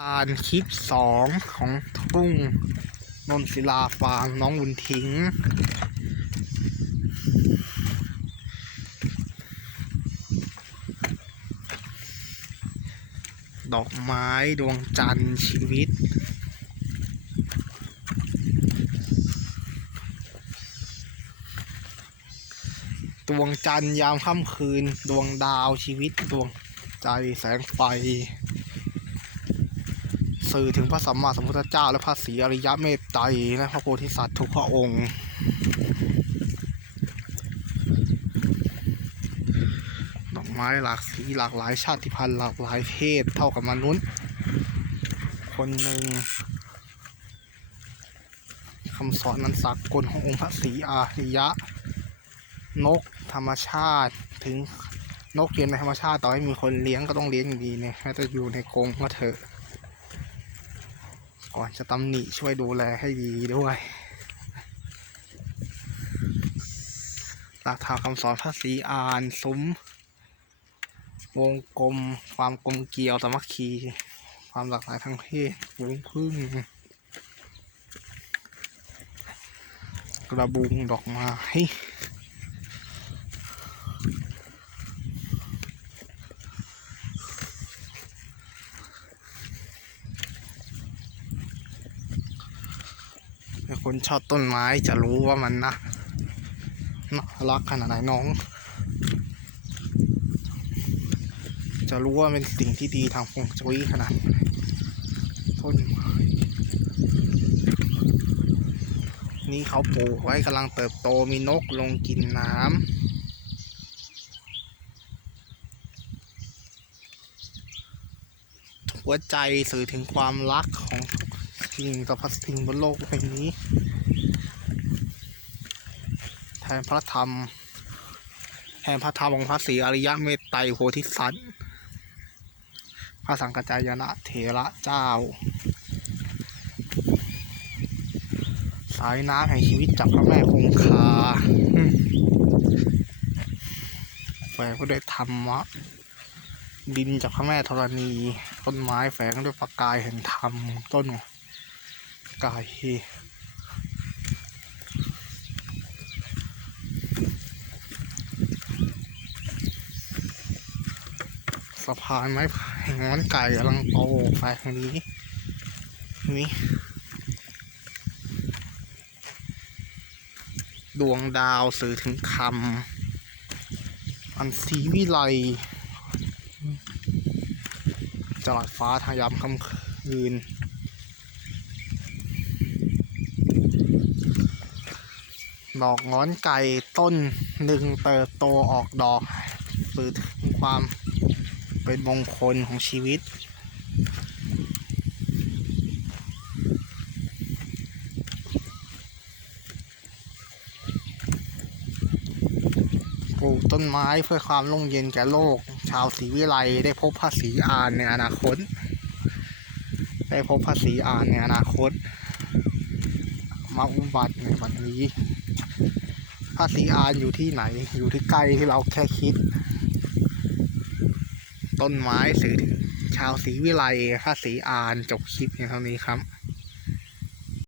อ่านคลิปสองของทุ่งนนศิลาฟาร์มน้องบุญทิ้ง ดอกไม้ดวงจันทร์ชีวิต ดวงจันทร์ยามค่ำคืน ดวงดาวชีวิต ดวงใจแสงไฟ สื่อถึงพระสัมมาสัมพุทธเจ้า และพระศรีอริยะเมตไตรและพระโพธิสัตว์ทุกพระองค์ ดอกไม้หลากสีหลากหลายชาติพันธุ์หลากหลายเพศเท่ากับมนุษย์ คนหนึ่งคำสอนนันสากลขององค์พระศรีอริยะ นกธรรมชาติถึงนกเลี้ยงในธรรมชาติต่อให้มีคนเลี้ยงก็ต้องเลี้ยงอยู่ดีเนี่ยแม้จะอยู่ในกรงก็เถอะ ก่อนจะตำหนิช่วยดูแลให้ดีด้วยหลักฐานคำสอนพระศรีอานซุ้ม วงกลม ความกลมเกลียวสามัคคี ความหลากหลายทางเพศฝูงพึ่ง กระบุงดอกไม้ คนชอบต้นไม้จะรู้ว่ามันนะน่ารักขนาดไหนน้อง จะรู้ว่าเป็นสิ่งที่ดีทางฟงจุ้ยขนาดต้นไม้นี่เขาปลูกไว้กำลังเติบโตมีนกลงกินน้ำหัวใจสื่อถึงความรักของทุก สิ่งต่อพระสิ่งบนโลกใบนี้ แทนพระธรรม แทนพระธรรมของพระศรีอริยะเมตไตรโพธิสัตว์พระสังกัจจายนะเถระเจ้า สายน้ำแห่งชีวิตจากพระแม่คงคาแฝงก็ด้วยธรรมะดินจากพระแม่ธรณี ต้นไม้แฝงด้วยประกายแห่งธรรมต้น กายสะพานไม้ไผ่งอนไก่กำลังโตไปทางนี้นี่ดวงดาวสื่อถึงคำอันสีวิไลจลัดฟ้าทายามค่ำคืน ดอกงอนไก่ต้นหนึ่งเติบโตออกดอกสื่อถึงความเป็นมงคลของชีวิต ปลูกต้นไม้เพื่อความร่มเย็นแก่โลก ชาวศรีวิไลได้พบพระศรีอานในอนาคต ได้พบพระศรีอานในอนาคต มาอุบัติในวันนี้ พระศรีอานอยู่ที่ไหน อยู่ที่ใกล้ที่เราแค่คิด ต้นไม้สื่อถึงชาวศรีวิไลพระศรีอานจบคลิปเพียงเท่านี้ครับ